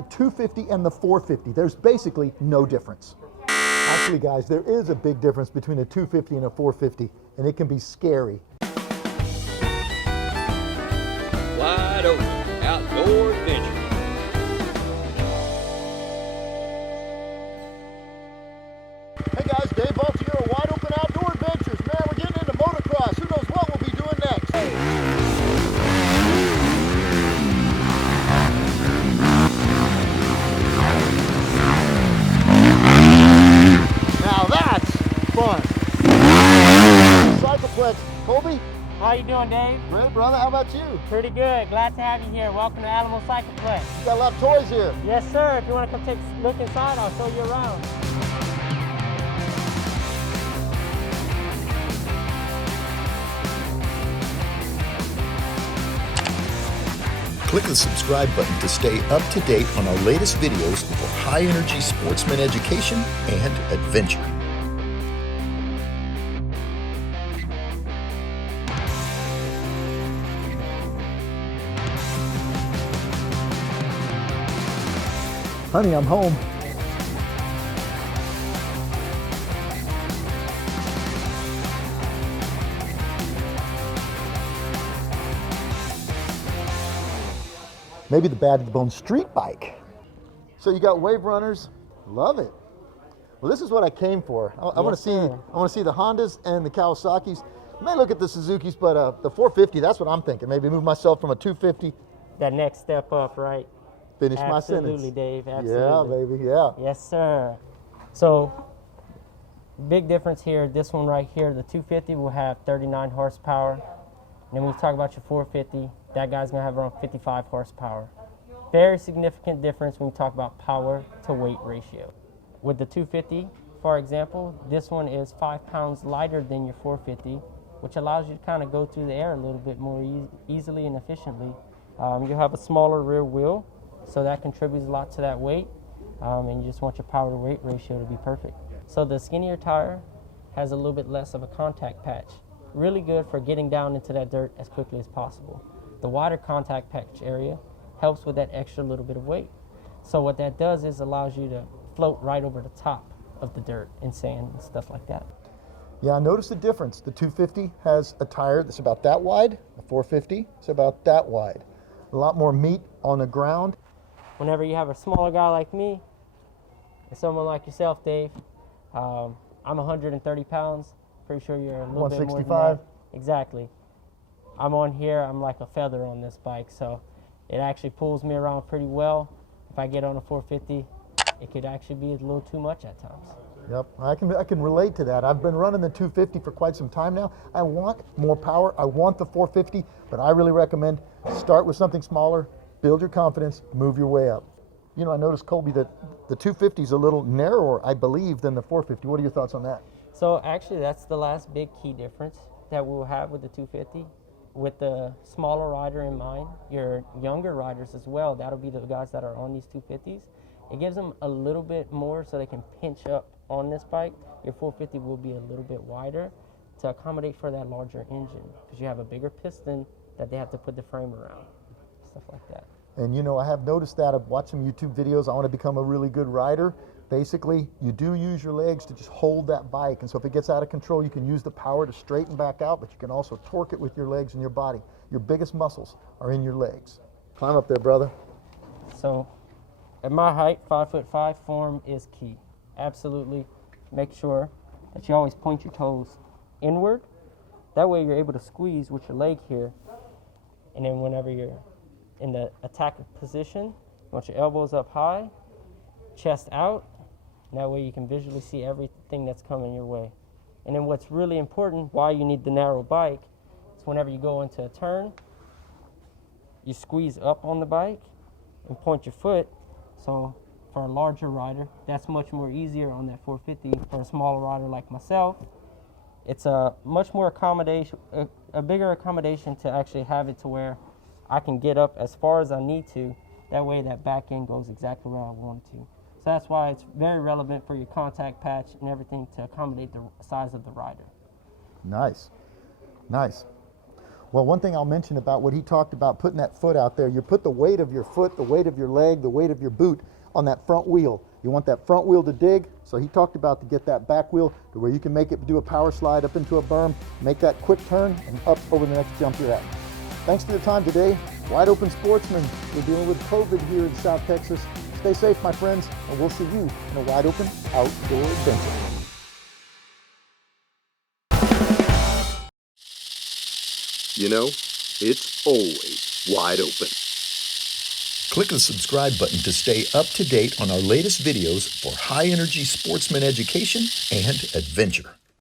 the 250 and the 450. There's basically no difference. Actually, guys, there is a big difference between a 250 and a 450, and it can be scary. Wide Open Outdoor Adventure. Hey guys, Dave here at Wide Open Outdoor Adventures. Man, we're getting into motocross. Who knows what we'll be doing next? Now that's fun. Cycle Plex. Colby? How you doing, Dave? Great, brother. How about you? Pretty good. Glad to have you here. Welcome to Alamo Cycle Plex. You got a lot of toys here. Yes, sir. If you want to come take a look inside, I'll show you around. Click the subscribe button to stay up to date on our latest videos for high-energy sportsman education and adventure. Honey, I'm home. Maybe the bad to the bone street bike. So you got wave runners, love it. Well, this is what I came for. I want to see the Hondas and the Kawasaki's. I may look at the Suzuki's, but the 450, that's what I'm thinking. Maybe move myself from a 250. That next step up, right? Finish my sentence. Absolutely, Dave. Absolutely. Yeah, baby. Yeah. Yes, sir. So, big difference here. This one right here, the 250 will have 39 horsepower. And then when you talk about your 450, that guy's gonna have around 55 horsepower. Very significant difference when you talk about power to weight ratio. With the 250, for example, this one is 5 pounds lighter than your 450, which allows you to kind of go through the air a little bit more easily and efficiently. You have a smaller rear wheel, so that contributes a lot to that weight, and you just want your power to weight ratio to be perfect. So the skinnier tire has a little bit less of a contact patch. Really good for getting down into that dirt as quickly as possible. The wider contact patch area helps with that extra little bit of weight. So what that does is allows you to float right over the top of the dirt and sand and stuff like that. Yeah, I noticed the difference. The 250 has a tire that's about that wide. The 450 is about that wide. A lot more meat on the ground. Whenever you have a smaller guy like me, and someone like yourself, Dave, I'm 130 pounds. Pretty sure you're a little bit more than that. Exactly. I'm on here, I'm like a feather on this bike, so it actually pulls me around pretty well. If I get on a 450, it could actually be a little too much at times. Yep, I can relate to that. I've been running the 250 for quite some time now. I want more power, I want the 450, but I really recommend start with something smaller, build your confidence, move your way up. You know, I noticed, Colby, that the 250 is a little narrower, I believe, than the 450. What are your thoughts on that? So actually, that's the last big key difference that we'll have with the 250. With the smaller rider in mind, your younger riders as well, that'll be the guys that are on these 250s. It gives them a little bit more so they can pinch up on this bike. Your 450 will be a little bit wider to accommodate for that larger engine because you have a bigger piston that they have to put the frame around, stuff like that. And you know, I have noticed that. I've watched some YouTube videos. I want to become a really good rider. Basically, you do use your legs to just hold that bike. And so if it gets out of control, you can use the power to straighten back out, but you can also torque it with your legs and your body. Your biggest muscles are in your legs. Climb up there, brother. So at my height, 5'5", form is key. Absolutely. Make sure that you always point your toes inward. That way you're able to squeeze with your leg here. And then whenever you're in the attack position, you want your elbows up high, chest out. That way you can visually see everything that's coming your way. And then what's really important, why you need the narrow bike, is whenever you go into a turn, you squeeze up on the bike and point your foot. So for a larger rider, that's much more easier on that 450. For a smaller rider like myself, it's a much more accommodation, a bigger accommodation to actually have it to where I can get up as far as I need to. That way that back end goes exactly where I want it to. So that's why it's very relevant for your contact patch and everything to accommodate the size of the rider. Nice, nice. Well, one thing I'll mention about what he talked about, putting that foot out there, you put the weight of your foot, the weight of your leg, the weight of your boot on that front wheel. You want that front wheel to dig, so he talked about to get that back wheel to where you can make it do a power slide up into a berm, make that quick turn, and up over the next jump you're at. Thanks for your time today. Wide Open Sportsman, we're dealing with COVID here in South Texas. Stay safe, my friends, and we'll see you in a wide open outdoor adventure. You know, it's always wide open. Click the subscribe button to stay up to date on our latest videos for high energy sportsman education and adventure.